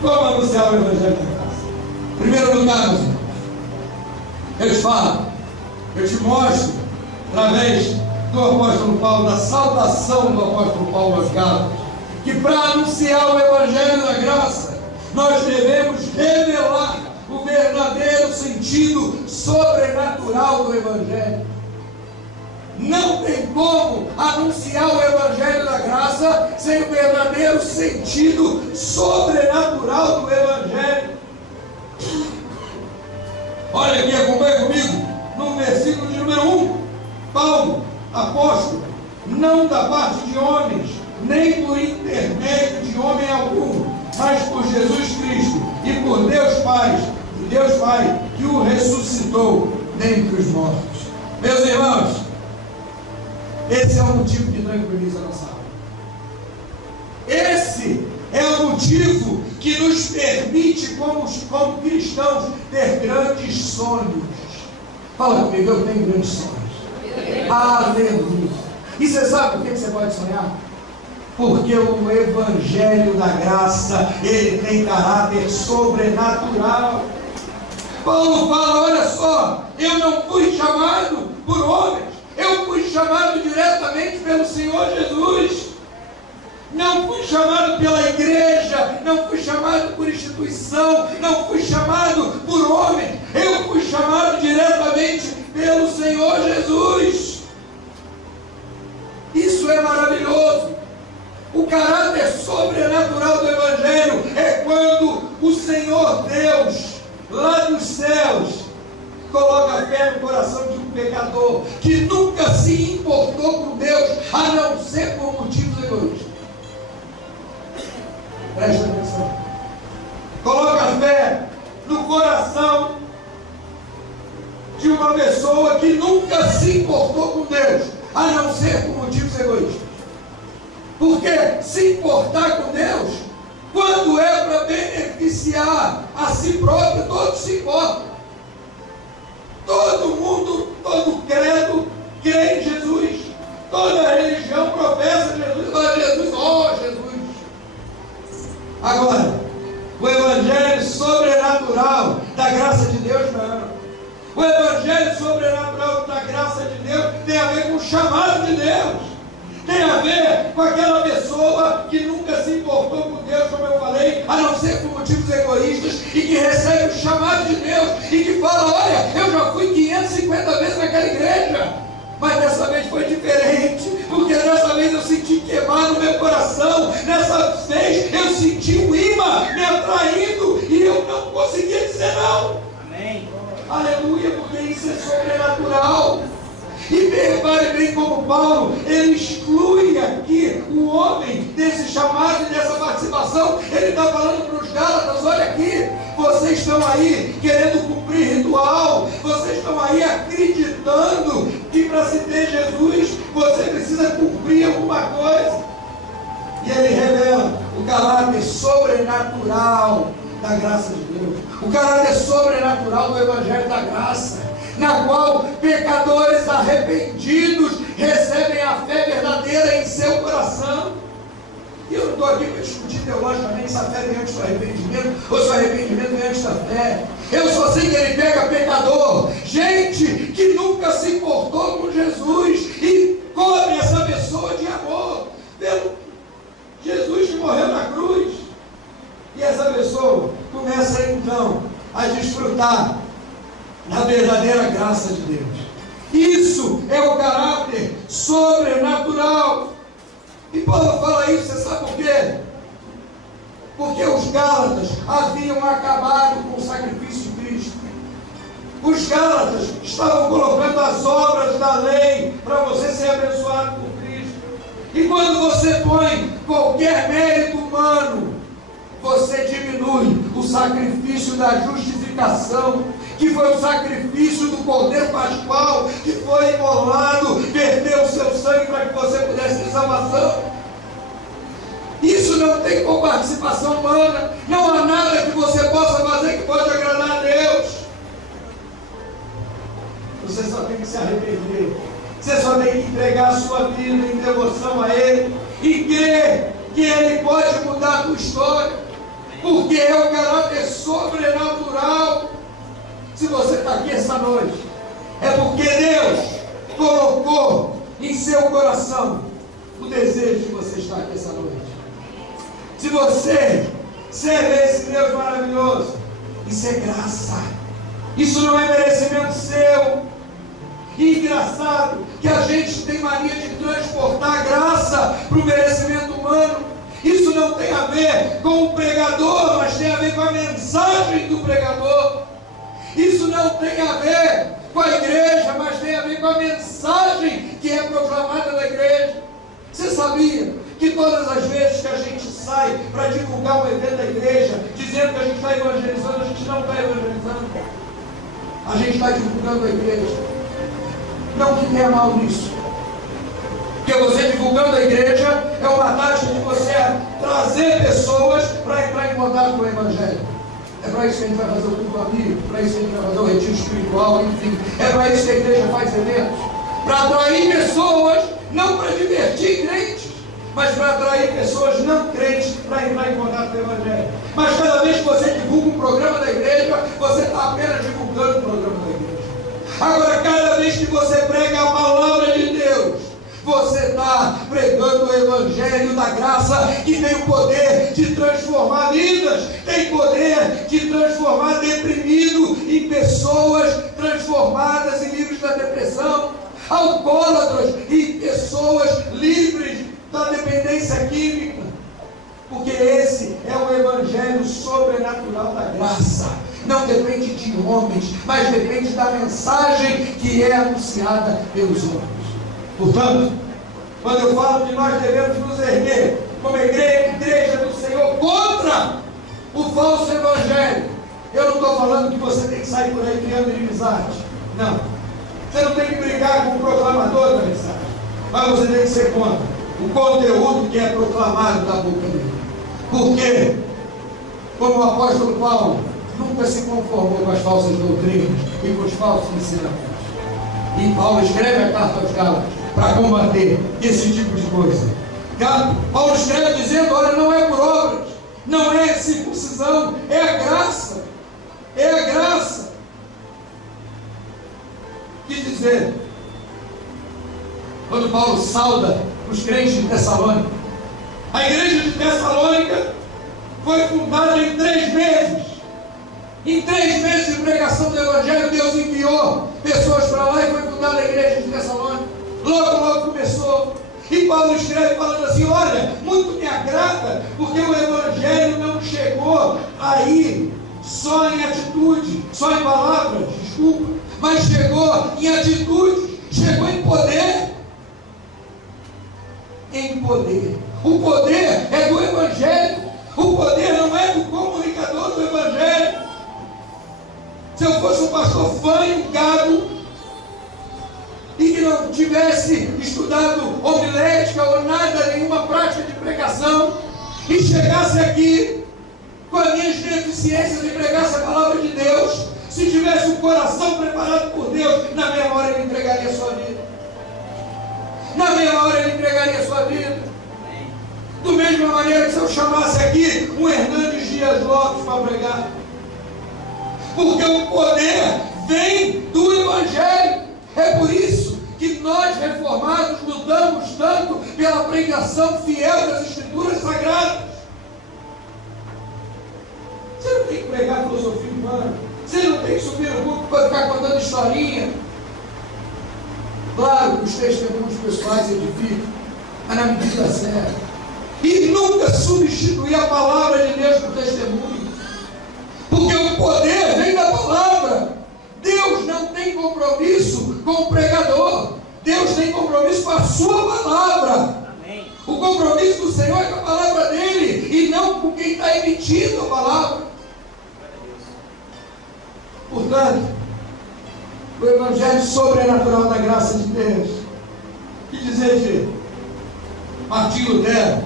Como anunciar o Evangelho da Graça? Em primeiro lugar, meus irmãos, eu te falo, eu te mostro, através do apóstolo Paulo, da saudação do apóstolo Paulo aos Gálatas, que para anunciar o Evangelho da Graça, nós devemos revelar o verdadeiro sentido sobrenatural do Evangelho. Não tem como anunciar o Evangelho da Graça sem o verdadeiro sentido sobrenatural do Evangelho. Olha aqui, acompanha comigo, no versículo de número 1. Paulo, apóstolo, não da parte de homens, nem por intermédio de homem algum, mas por Jesus Cristo e por Deus Pai, que o ressuscitou dentre os mortos. Meus irmãos, esse é o motivo que tranquiliza a nossa alma. Esse é o motivo que nos permite, como cristãos, ter grandes sonhos. Fala comigo, eu tenho grandes sonhos. Aleluia. E você sabe por que você pode sonhar? Porque o Evangelho da Graça, ele tem caráter sobrenatural. Paulo fala, olha só, eu não fui chamado por homens, eu fui chamado diretamente pelo Senhor Jesus. Não fui chamado pela igreja, não fui chamado por instituição, não fui chamado por homem, eu fui chamado diretamente pelo Senhor Jesus. Isso é maravilhoso. O caráter sobrenatural do Evangelho é quando o Senhor Deus, lá dos céus, coloca fé no coração de um pecador que nunca se importou com Deus, a não ser por motivos egoístas. Presta atenção. Coloca fé no coração de uma pessoa que nunca se importou com Deus, a não ser por motivos egoístas. Porque se importar com Deus, quando é para beneficiar a si próprio, todos se importam. Todo mundo, todo credo crê em Jesus. Toda religião professa Jesus. Toda Jesus, oh Jesus. Agora, o Evangelho sobrenatural da graça de Deus, não. O Evangelho sobrenatural da graça de Deus tem a ver com o chamado de Deus. Tem a ver com aquela pessoa que nunca se importou com Deus, como eu falei, a não ser por motivos egoístas, e que recebe o chamado de Deus, e que fala, olha, eu já fui 550 vezes naquela igreja, mas dessa vez foi diferente, porque dessa vez eu senti queimar no meu coração, dessa vez eu senti um imã me atraindo, e eu não conseguia dizer não. Amém. Aleluia, porque isso é sobrenatural. E repare bem como Paulo, ele exclui aqui o homem desse chamado e dessa participação. Ele está falando para os Gálatas, olha aqui, vocês estão aí querendo cumprir ritual, vocês estão aí acreditando que para se ter Jesus, você precisa cumprir alguma coisa. E ele revela o caráter sobrenatural da graça de Deus, o caráter sobrenatural do Evangelho da Graça, na qual pecadores arrependidos recebem a fé verdadeira em seu coração. E eu não estou aqui para discutir teologicamente se a fé vem antes do arrependimento ou se o arrependimento vem antes da fé. Eu só sei que ele pega pecador, gente que nunca se importou com Jesus, e cobre essa pessoa de amor pelo Jesus que morreu na cruz. E essa pessoa começa então a desfrutar da verdadeira graça de Deus. Isso é o caráter sobrenatural. E Paulo fala isso, você sabe por quê? Porque os Gálatas haviam acabado com o sacrifício de Cristo. Os Gálatas estavam colocando as obras da lei para você ser abençoado por Cristo. E quando você põe qualquer mérito humano, você diminui o sacrifício da justificação, que foi o sacrifício do Cordeiro Pascual, que foi imolado, verteu o seu sangue para que você pudesse ter salvação. Isso não tem como participação humana, não há nada que você possa fazer que pode agradar a Deus. Você só tem que se arrepender, você só tem que entregar a sua vida em devoção a Ele, e crê que Ele pode mudar a tua história, porque é o caráter sobrenatural. Se você está aqui essa noite, é porque Deus colocou em seu coração o desejo de você estar aqui essa noite. Se você serve esse Deus maravilhoso, isso é graça, isso não é merecimento seu. E engraçado que a gente tem mania de transportar graça para o merecimento humano. Isso não tem a ver com o pregador, mas tem a ver com a mensagem do pregador. Isso não tem a ver com a igreja, mas tem a ver com a mensagem que é proclamada da igreja. Você sabia que todas as vezes que a gente sai para divulgar um evento da igreja, dizendo que a gente está evangelizando, a gente não está evangelizando. A gente está divulgando a igreja. Não que tenha mal nisso. Porque você divulgando a igreja é uma tática de você trazer pessoas para entrar em contato com o evangelho. É para isso que a gente vai fazer o culto amigo, para isso que a gente vai fazer o retiro espiritual, enfim. É para isso que a igreja faz eventos. Para atrair pessoas, não para divertir crentes, mas para atrair pessoas não crentes para entrar em contato com o evangelho. Mas cada vez que você divulga um programa da igreja, você está apenas divulgando o programa da igreja. Agora, cada vez que você prega a palavra de Deus, você está pregando o evangelho da graça, que tem o poder de transformar vidas, tem poder de transformar deprimido em pessoas transformadas e livres da depressão, alcoólatras e pessoas livres da dependência química, porque esse é o evangelho sobrenatural da graça. Não depende de homens, mas depende da mensagem que é anunciada pelos homens. Portanto, quando eu falo que nós devemos nos erguer como igreja do Senhor contra o falso evangelho, eu não estou falando que você tem que sair por aí criando inimizade. Não. Você não tem que brigar com o proclamador da mensagem, mas você tem que ser contra o conteúdo que é proclamado da boca dele. Porque, como o apóstolo Paulo nunca se conformou com as falsas doutrinas e com os falsos ensinamentos, e Paulo escreve a carta aos Gálatas para combater esse tipo de coisa. Paulo escreve dizendo: olha, não é por obras, não é circuncisão, é a graça, é a graça. Que dizer, quando Paulo sauda os crentes de Tessalônica, a igreja de Tessalônica foi fundada em 3 meses. Em 3 meses de pregação do evangelho, Deus enviou pessoas para lá e foi fundada a igreja de Tessalônica. Logo começou. E Paulo escreve falando assim: olha, muito me agrada, porque o evangelho não chegou aí só em atitude, só em palavras, desculpa, mas chegou em atitude, chegou em poder. Em poder. O poder é do evangelho. O poder não é do comunicador do evangelho. Se eu fosse um pastor fanho, gado, e que não tivesse estudado homilética ou nada, nenhuma prática de pregação, e chegasse aqui com as minhas deficiências e pregasse a palavra de Deus, se tivesse um coração preparado por Deus, na mesma hora ele entregaria a sua vida. Na mesma hora ele entregaria a sua vida. Do mesma maneira que se eu chamasse aqui um Hernandes Dias Lopes para pregar. Porque o poder vem do evangelho. É por isso que nós reformados lutamos tanto pela pregação fiel das escrituras sagradas. Você não tem que pregar filosofia humana, você não tem que subir no púlpito para ficar contando historinha. Claro, os testemunhos pessoais edificam, mas na medida certa. E nunca substituir a palavra de Deus por testemunho, porque o poder vem da palavra. Deus não tem compromisso com o pregador, Deus tem compromisso com a sua palavra. Amém. O compromisso do Senhor é com a palavra dele e não com quem está emitindo a palavra. Portanto, o evangelho sobrenatural da graça de Deus, que dizer de Martinho Lutero,